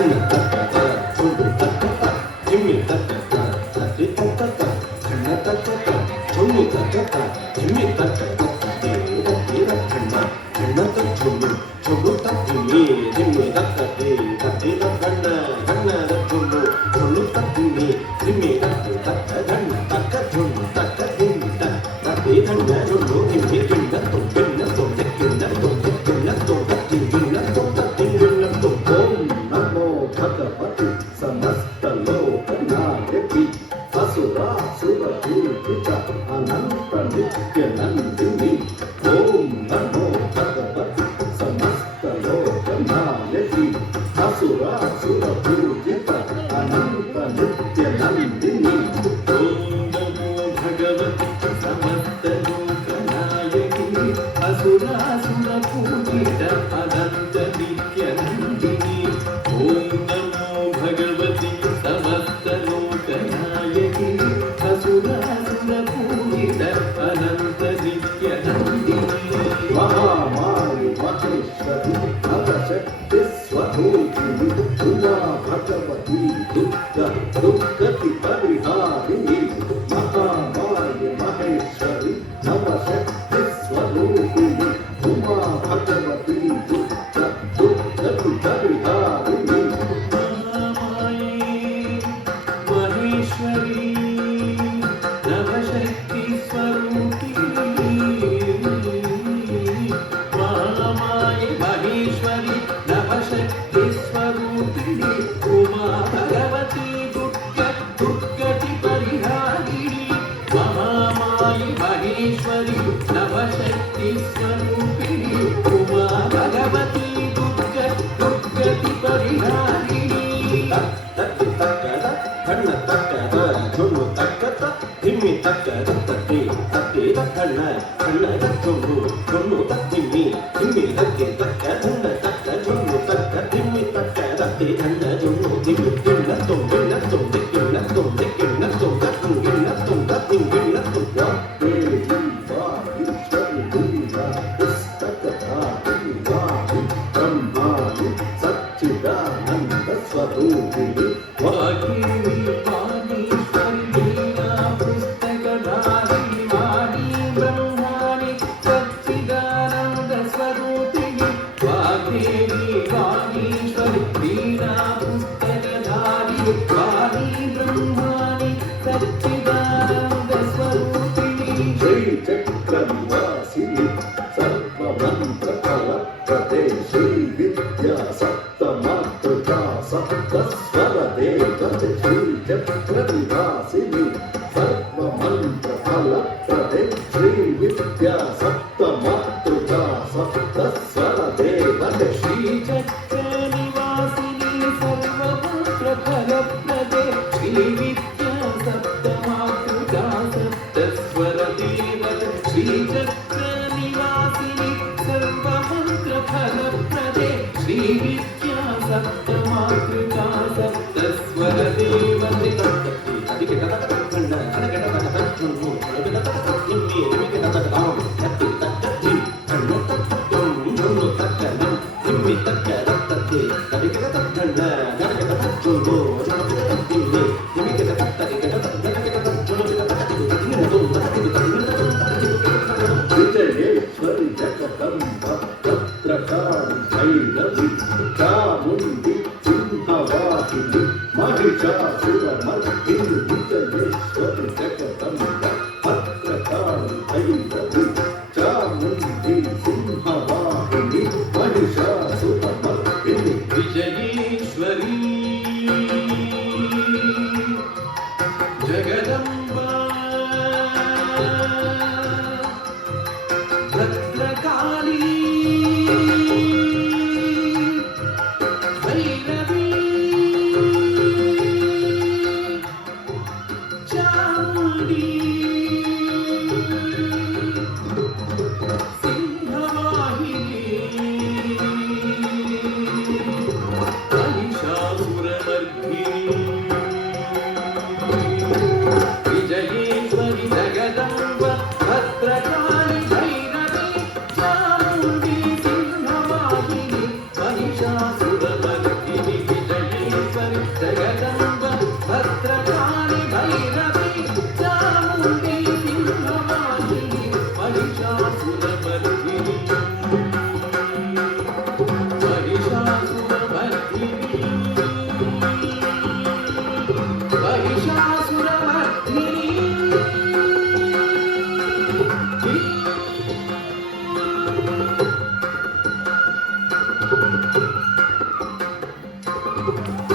ಧಣ್ಣ ತಕ್ಕದ ಚುಂಡು ತಕ್ಕದ ಧಿಮ್ಮಿ ತಕ್ಕದ ತತ್ತಿ ತಕ್ಕದ ಧಣ್ಣ ತಕ್ಕದ ಚುಂಡು ತಕ್ಕದ ಧಿಮ್ಮಿ ತಕ್ಕದ ತೀರ ತೀರ ಧಣ್ಣ ಧಣ್ಣ ಚುಂಡು ಚುಂಡು ತತ್ತಿಮ್ಮಿ ಧಿಮ್ಮಿ ತಕ್ಕದೆ ತತ್ತಿದ ಧಣ್ಣ ಧಣ್ಣದ ಚುಂಡು ಚುಂಡು ತತ್ತಿಮ್ಮಿ ಧಿಮ್ಮಿ ತತ್ತಿ ತಕ್ಕ ಧಣ್ಣ ತಕ್ಕ ಚುಂಡು ತಕ್ಕ ಧಿಮ್ಮಿ ತತ್ತಿ ಧಣ್ಣ ಚುಂಡು ಧಿಮ್ಮಿ ಗಿಣ್ಣ ತುಂಬಿಣ್ಣ ತುಂಬಿಣ್ಣ ತುಂಬಿಣ್ಣ ತುಂಬಿಣ್ಣ ತುಂಬಿಣ್ಣ ಓಂ ನಮೋ ಭಗವತಿ ಸಮಸ್ತ ಲೋಕನಾಯಕಿ ಅಸುರಾಸುರ ಪೂಜಿತ ಅನಂತ ನಿತ್ಯ ನಂದಿನಿ ಓಂ ನಮೋ ಭಗವತಿ ಸಮಸ್ತ ಲೋಕನಾಯಕಿ ಅಸುರಾಸುರ ಪೂಜಿತ ಅನಂತ ನಿತ್ಯ ನಂದಿನಿ ಓಂ ನಮೋ ಭಗವತಿ ಸಮಸ್ತ ಲೋಕನಾಯಕಿ ಅಸುರಾಸುರ ಪೂಜಿತ ಅನಂತ ನಿತ್ಯ ನಂದಿನಿ ಓಂ ನಮೋ ಭಗವತಿ ಸಮಸ್ತ ಲೋಕನಾಯಕಿ ಅಸುರಾಸುರ ಪೂಜಿತ ಅನಂತ ನಿತ್ಯ ನಂದಿನಿ ಮಹಾಮಾರಿ ಮಹೇಶ್ವರಿ ನವಶಕ್ತಿ ಸ್ವರೂಪಿಣಿ ಉಮಾ ಭಗವತಿ ದುರ್ಗತಿ ಪರಿಹಾರಿಣಿ ಮಹಾಮಾರಿ ಮಹೇಶ್ವರಿ ನವಶಕ್ತಿ ಸ್ವರೂಪಿಣಿ ಉಮಾ ಭಗವತಿ ದುರ್ಗತಿ ಪರಿಹಾರಿಣಿ ಮಹಾಮಾಯಿ ಮಹೇಶ್ವರಿ ನವಶಕ್ತಿ ಸ್ವರೂಪಿಣಿ ಮಹಾಮಾಯಿ ಮಹೇಶ್ವರಿ ನವಶಕ್ತಿ ಸ್ವರೂಪಿಣಿ ಉಮಾ ಭಗವತಿ ದುರ್ಗತಿ ಪರಿಹಾರಿಣಿ ಮಹಾಮಾಯಿ ಮಹೇಶ್ವರಿ ನವಶಕ್ತಿ ಸ್ವರೂಪಿಣಿ ಉಮಾ ಭಗವತಿ ದುರ್ಗತಿ ಪರಿಹಾರಿಣಿ ತತ್ತಿ ತಕ್ಕದ ಕಣ್ಣ ತಕ್ಕದ ಚುಂಡು ತಕ್ಕದ ಧಿಮ್ಮಿ ತಕ್ಕದ ತತ್ತಿ ತತ್ತಿದ ಕಣ್ಣ ಕಣ್ಣದ ಚುಂಡು ಚುಂಡು ತತ್ತಿಮ್ಮಿ ಧಿಮ್ಮಿ ತಕ್ಕೆ ತಕ್ಕ ಧಣ್ಣ ತಕ್ಕ ಚುಂಡು ತಕ್ಕ ಧಿಮ್ಮಿ ತಕ್ಕ ತತ್ತಿ ಧಣ್ಣ ಚುಂಡು ಧಿಮ್ಮಿ ಗಿಣ್ಣ ತುಂಬಿಣ್ಣ ತುಂಬಿ ಗಿಣ್ಣ ತುಂಬಿ ಗಿಣ್ಣ ತುಂಬ ತುಂಗಿಣ್ಣ ತುಂಬ ತಿಂಗಿಣ್ಣ ತುಂಬ ಸಚ್ಚಿದಾನಂದ ಸ್ವರೂಪಿಣಿ ವಾಗೀವಿ ವಾಗೀಶ್ವರಿ ವೀಣಾ ಪುಸ್ತಕಧಾರಿಣಿ ವಾಣಿ ಬ್ರಹ್ಮಾಣಿ ಸಚ್ಚಿದಾನಂದ ಸ್ವರೂಪಿಣಿ ವಾಗೀವಿ ವಾಗೀಶ್ವರಿ ವೀಣಾ ಪುಸ್ತಕಧಾರಿಣಿ ವಾಣಿ ಬ್ರಹ್ಮಾಣಿ ಸಚ್ಚಿದಾನಂದ ಸ್ವರೂಪಿಣಿ ಶ್ರೀ ಚಕ್ರ ನಿವಾಸಿನಿ ಸರ್ವಮಂತ್ರ ಫಲಪ್ರದೇ ಶ್ರೀ ವಿದ್ಯಾ ಸಪ್ತಮಾತೃಕಾ ಸಪ್ತಸ್ವರ ದೇವತೆ ಶ್ರೀ ಚಕ್ರ ನಿವಾಸಿನಿ ಸರ್ವಮಂತ್ರ ಫಲಪ್ರದೇ ಶ್ರೀ ವಿದ್ಯಾ ಸಪ್ತಮಾತೃಕಾ ಸಪ್ತಸ್ವರ ದೇವತೆ ಶ್ರೀ ಚಕ್ರ ನಿವಾಸಿನಿ ಸರ್ವಮಂತ್ರ ಫಲಪ್ರದೇ ಶ್ರೀ ವಿದ್ಯಾ ಸಪ್ತಮಾತೃಕಾ ಸಪ್ತಸ್ವರ ದೇವತೆ ಶ್ರೀ ಚಕ್ರ ನಿವಾಸಿನಿ ಸರ್ವಮಂತ್ರ ಫಲಪ್ರದೇ ಶ್ರೀ ವಿದ್ಯಾ ಸಪ್ತಮಾತೃಕಾ ಸಪ್ತಸ್ವರ ದೇವತೆ ಅದಕ್ಕೆ ಕಣ್ಣ ಕಣಗಡ ಚುಂಡು ತಿಮ್ಮಿ ನಿಮಗೆ ತತ್ತಿ ತತ್ತಿ ಕಣ್ಣು ಚುಂಡು ತಕ್ಕ ತಿಮ್ಮಿ ತಕ್ಕ ತತ್ತಿ ಅದಕ್ಕೆ ಕಣ್ಣ ಕಣಗಡ ಚುಂಡು ತಿಮ್ಮಿ ನಿಮಗೆ ವಿಜಯೇಶ್ವರಿ ಜಗದಂಬ ಭದ್ರಕಾಳಿ ಭೈರವಿ ಚಾಮುಂಡಿ ಸಿಂಹವಾಹಿನಿ ಮಹಿಷಾಸುರ ಮರ್ದಿನಿ ವಿಜಯೇಶ್ವರಿ ಜಗದಂಬ ಭದ್ರಕಾಳಿ ಭೈರವಿ ಚಾಮುಂಡಿ ಸಿಂಹವಾಹಿನಿ ಮಹಿಷಾಸುರ ಮರ್ದಿನಿ ವಿಜಯೇಶ್ವರಿ ಜಗದಂಬಾ ಭದ್ರಕಾಳಿ Bhairavi Thank you.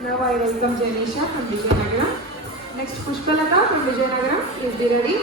Now I welcome Janisha from Vijayanagara. Next Pushpalata from Vijayanagara. Please be ready.